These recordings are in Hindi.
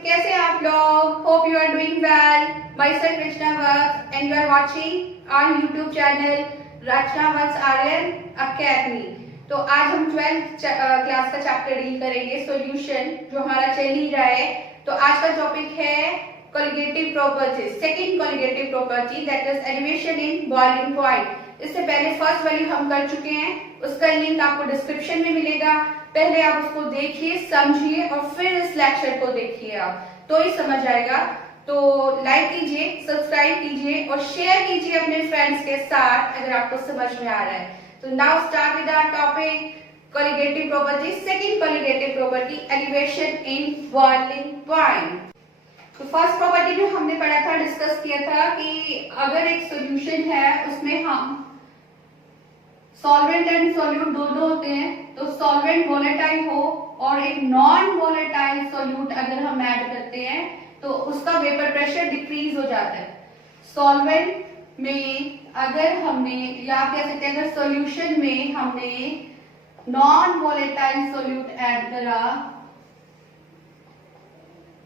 कैसे हैं आप लोग? Hope you are doing well. Myself Rachna Vats and you are watching our YouTube channel Rachna Vats Aryan academy. तो आज हम 12th क्लास का चैप्टर डील करेंगे, सॉल्यूशन, जो हमारा चल ही रहा है। तो आज का टॉपिक है colligative properties, second colligative property that is elevation in boiling point. इससे पहले फर्स्ट वैल्यू हम कर चुके हैं, उसका लिंक आपको डिस्क्रिप्शन में मिलेगा। पहले आप उसको देखिए, समझिए और फिर इस लेक्चर को देखिए, आप तो ही समझ आएगा। तो लाइक कीजिए, सब्सक्राइब कीजिए और शेयर कीजिए अपने फ्रेंड्स के साथ अगर आपको समझ में आ रहा है। तो now start with our topic colligative property, second colligative property elevation in boiling point. तो फर्स्ट प्रॉपर्टी में हमने पढ़ा था, डिस्कस किया था कि अगर एक सॉल्यूशन है उसमें हम सॉल्वेंट एंड सॉल्यूट दोनों होते हैं, तो सॉल्वेंट वोलेटाइल हो और एक नॉन वोलेटाइल सॉल्यूट अगर हम ऐड करते हैं तो उसका वेपर प्रेशर डिक्रीज हो जाता है। सॉल्वेंट में अगर हमने, या आप कह सकते हैं अगर सॉल्यूशन में हमने नॉन वोलेटाइल सॉल्यूट ऐड करा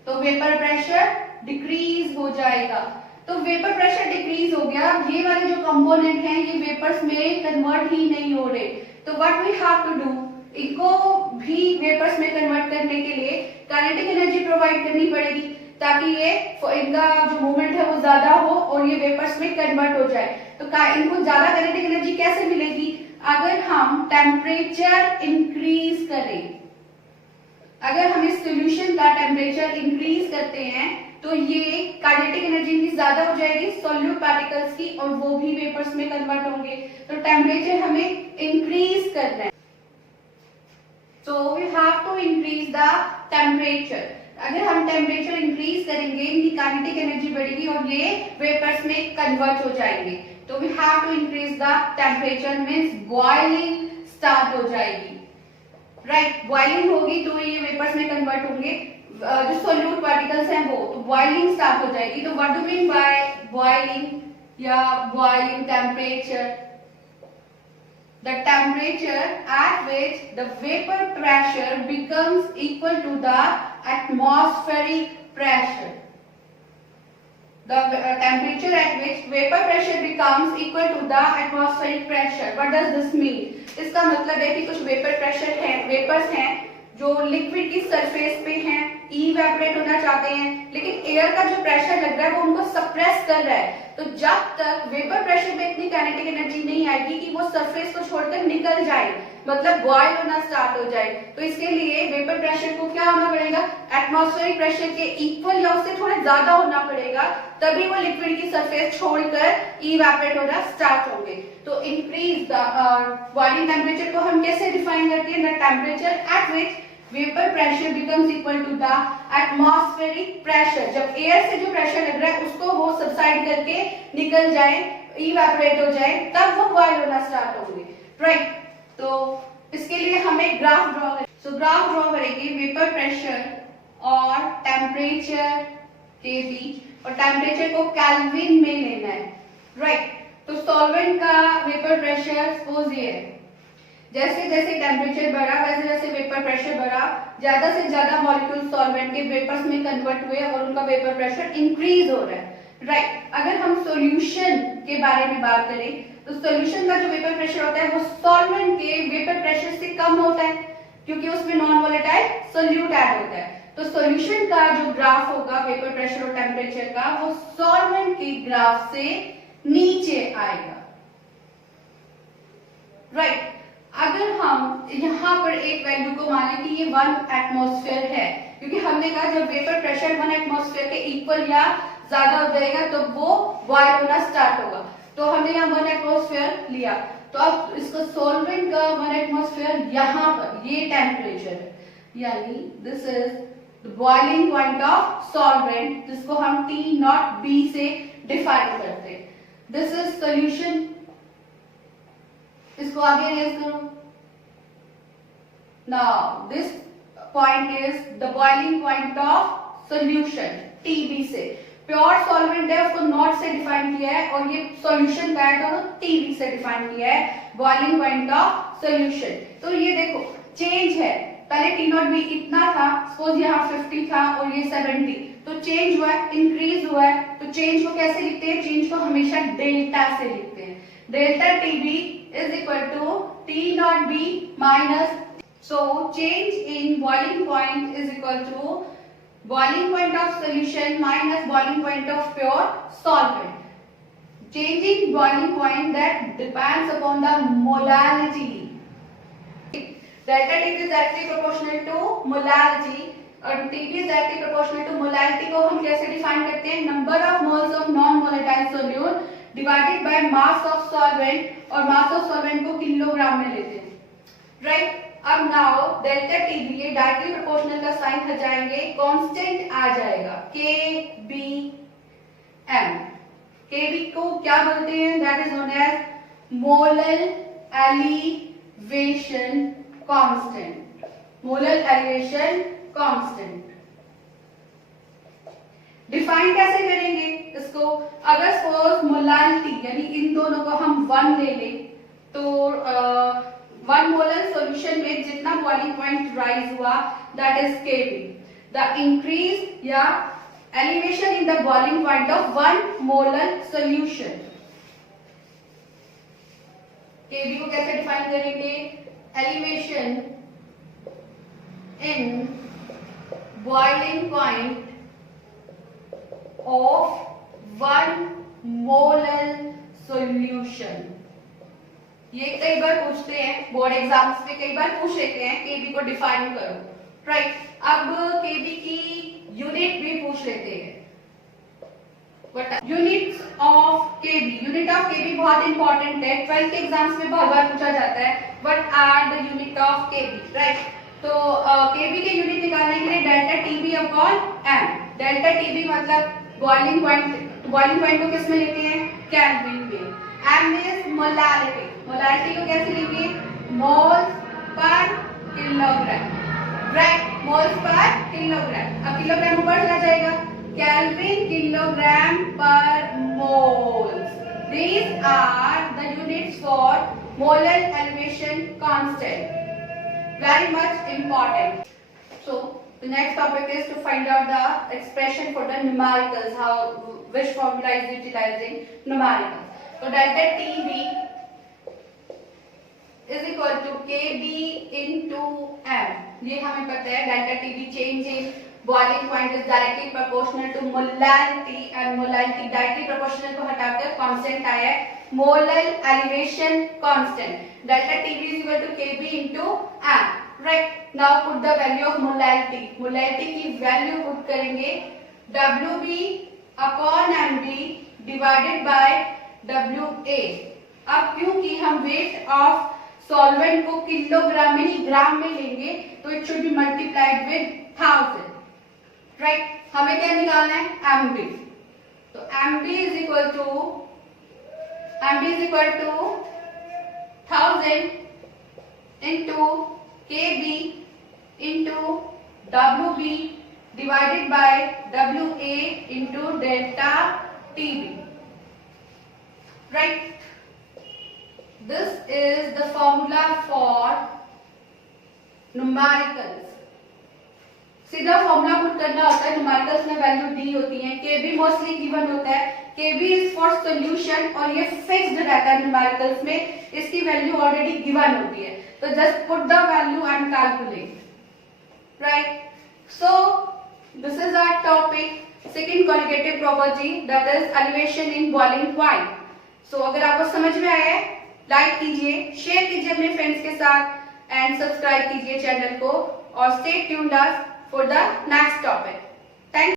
तो वेपर प्रेशर डिक्रीज हो जाएगा। तो वेपर प्रेशर डिक्रीज हो गया, ये वाले जो कंपोनेंट हैं ये वेपर्स में कन्वर्ट ही नहीं हो रहे। तो what we have to do, इनको भी वेपर्स में कन्वर्ट करने के लिए काइनेटिक एनर्जी प्रोवाइड करनी पड़ेगी, ताकि ये इनका जो मूवमेंट है वो ज्यादा हो और ये वेपर्स में कन्वर्ट हो जाए। तो इनको ज्यादा काइनेटिक एनर्जी कैसे मिलेगी? अगर हम टेम्परेचर इंक्रीज करें। अगर हम इस सॉल्यूशन का टेम्परेचर इंक्रीज करते हैं तो ये काइनेटिक एनर्जी भी ज्यादा हो जाएगी सॉल्यूट पार्टिकल्स की, और वो भी वेपर्स में कन्वर्ट होंगे। तो टेम्परेचर हमें इंक्रीज करना है। So we have to increase the temperature. अगर हम टेम्परेचर इंक्रीज करेंगे, इनकी काइनेटिक एनर्जी बढ़ेगी और ये वेपर्स में कन्वर्ट हो जाएंगे। तो we have to increase the temperature, means boiling start हो जाएगी। राइट, बॉइलिंग होगी तो ये वेपर्स में कन्वर्ट होंगे, जो सोल्यूट पार्टिकल्स हैं वो, तो बॉइलिंग स्टार्ट हो जाएगी। तो what do mean by boiling या boiling temperature? The temperature at which the vapour pressure becomes equal to the atmospheric pressure. The temperature at which vapor pressure becomes equal to the atmospheric pressure. What does this mean? इसका मतलब है कि कुछ वेपर प्रेशर है, वेपर्स हैं जो लिक्विड की सरफेस पे हैं, इवेपोरेट होना चाहते हैं, लेकिन एयर का जो प्रेशर लग रहा है वो उनको सप्रेस कर रहा है। तो जब तक वेपर प्रेशर में इतनी काइनेटिक एनर्जी नहीं आएगी कि वो सरफेस को छोड़कर निकल जाए, मतलब बॉयल होना स्टार्ट हो जाए, तो इसके लिए वेपर प्रेशर को क्या होना पड़ेगा? एटमॉस्फेरिक प्रेशर के इक्वल या उससे थोड़ा ज्यादा होना पड़ेगा, तभी वो लिक्विड की सरफेस छोड़कर इवेपोरेट होना स्टार्ट होंगे। तो इंक्रीज द बॉइलिंग टेम्परेचर को हम कैसे डिफाइन करते हैं? The temperature at which vapour pressure becomes equal to the atmospheric pressure. जब एयर से जो प्रेशर लग रहा है उसको वो सबसाइड करके निकल जाए, इवेपोरेट हो जाए, तब वो बॉयल होना स्टार्ट होंगे। राइट, तो इसके लिए हमें ग्राफ ड्रॉ करें। सो ग्राफ ड्रॉ करेंगे वेपर प्रेशर और टेम्परेचर के बीच, और टेम्परेचर को केल्विन में लेना है। राइट, तो सॉल्वेंट का वेपर प्रेशर सपोज ये है, जैसे जैसे टेम्परेचर बढ़ा वैसे वैसे वेपर प्रेशर बढ़ा, ज्यादा से ज्यादा मॉलिक्यूल सॉल्वेंट के वेपर्स में कन्वर्ट हुए और उनका वेपर प्रेशर इंक्रीज हो रहा है। राइट, अगर हम सॉल्यूशन के बारे में बात करें तो सॉल्यूशन का जो वेपर प्रेशर होता है वो सॉल्वेंट के वेपर प्रेशर से कम होता है, क्योंकि उसमें नॉन वोलेटाइल सॉल्यूट ऐड होता है। तो सॉल्यूशन का जो ग्राफ होगा वेपर प्रेशर और टेम्परेचर का, वो सॉल्वेंट के ग्राफ से नीचे आएगा। राइट, अगर हम यहाँ पर एक वैल्यू को माने कि ये 1 एटमॉस्फेयर है, क्योंकि हमने कहा जब वेपर प्रेशर 1 एटमॉस्फेयर के इक्वल या ज्यादा हो जाएगा तो वो बॉयल होना स्टार्ट होगा। तो हमने यहाँ 1 एटमॉस्फेयर लिया, तो अब इसको सॉल्वेंट का 1 एटमॉस्फेयर यहाँ पर ये टेम्परेचर है, यानी this is the boiling point of solvent, जिसको हम T0B से डिफाइन करते हैं। दिस इज सोल्यूशन, इसको आगे रेज करो। Now this point is the boiling point of solution, TB से। प्योर सॉल्वेंट है उसको नॉट से डिफाइन किया है, और ये सॉल्यूशन का है तो TB से डिफाइन किया है, बॉइलिंग पॉइंट ऑफ सॉल्यूशन। तो ये देखो चेंज है, पहले टी नॉट बी इतना था, सपोज यहाँ 50 था और ये 70, तो चेंज हुआ है, इंक्रीज हुआ है, तो चेंज को कैसे लिखते हैं? चेंज को हमेशा डेल्टा से लिखते हैं। Delta T B is equal to T naught B minus, so change in boiling point is equal to boiling point of solution minus boiling point of pure solvent. Change in boiling point that depends upon the molality. Delta T is directly proportional to molality और T is directly proportional to molality को हम कैसे डिफाइन करते हैं? Number of moles of non-volatile solute divided by mass of solvent और mass of solvent को किलोग्राम में लेते हैं, right? अब नाउ डेल्टा टी बी ये डायरेक्टली प्रोपोर्शनल का साइन हटाएंगे, कांस्टेंट आ जाएगा के बी एम। के बी को क्या बोलते हैं? That is known as molar elevation constant. Molar elevation constant define कैसे करेंगे इसको? अगर सपोज मोलारिटी यानी इन दोनों को हम 1 ले लें तो 1 मोलर सॉल्यूशन में जितना बॉइलिंग पॉइंट राइज हुआ that is KB. The increase या elevation in the boiling point of 1 molar solution. KB को कैसे डिफाइन करेंगे? Elevation in boiling point of 1 molar solution. ये कई बार पूछते हैं बोर्ड एग्जाम्स में, कई बार पूछ लेते हैं केबी को डिफाइन करो, राइट? अब केबी की यूनिट भी पूछ लेते हैं। यूनिट ऑफ केबी बहुत इंपॉर्टेंट है, 12th के एग्जाम्स में बहुत बार पूछा जाता है। What are the unit of KB, right? तो केबी के यूनिट निकालने के लिए delta TB upon M. Delta TB मतलब बॉइलिंग पॉइंट को किस में लेते हैं? केल्विन में। M is molarity. मोलारिटी को कैसे लेंगे? Moles per kilogram, right? Moles per kilogram. अब किलोग्राम ऊपर चला जाएगा, केल्विन किलोग्राम पर moles. These are the units for molar elevation constant. Very much important. So the next topic is to find out the expression for the numericals, which formula is utilizing numericals. So delta TB is equal to KB into M. ये हमें पता है delta TB change in boiling point is directly proportional to molarity and molarity directly proportional को हटाकर constant आया है molar elevation constant. Delta TB is equal to KB into M. Right. Now put the value of molarity. Molarity की value put करेंगे WB upon MB divided by WA. अब क्योंकि हम weight of solvent को किलोग्राम में नहीं ग्राम में लेंगे तो it should be multiplied with 1000. Right? हमें क्या निकालना है? MB. तो MB is equal to 1000 into KB into WB divided by WA into delta TB. Right? This is the formula for numericals. सीधा फॉर्मूला पुट करना होता है, न्यूमेरिकल्स में वैल्यू दी होती है, केबी मोस्टली गिवन होता है, केबी इज फॉर सॉल्यूशन और ये फिक्स्ड रहता है न्यूमेरिकल्स में, इसकी वैल्यू ऑलरेडी गिवन होती है, तो just put the value and calculate, right? So this is our topic second conjugative property that is elevation in boiling point. सो अगर आपको समझ में आया है लाइक कीजिए, शेयर कीजिए अपने फ्रेंड्स के साथ एंड सब्सक्राइब कीजिए चैनल को और stay tuned us for the next topic.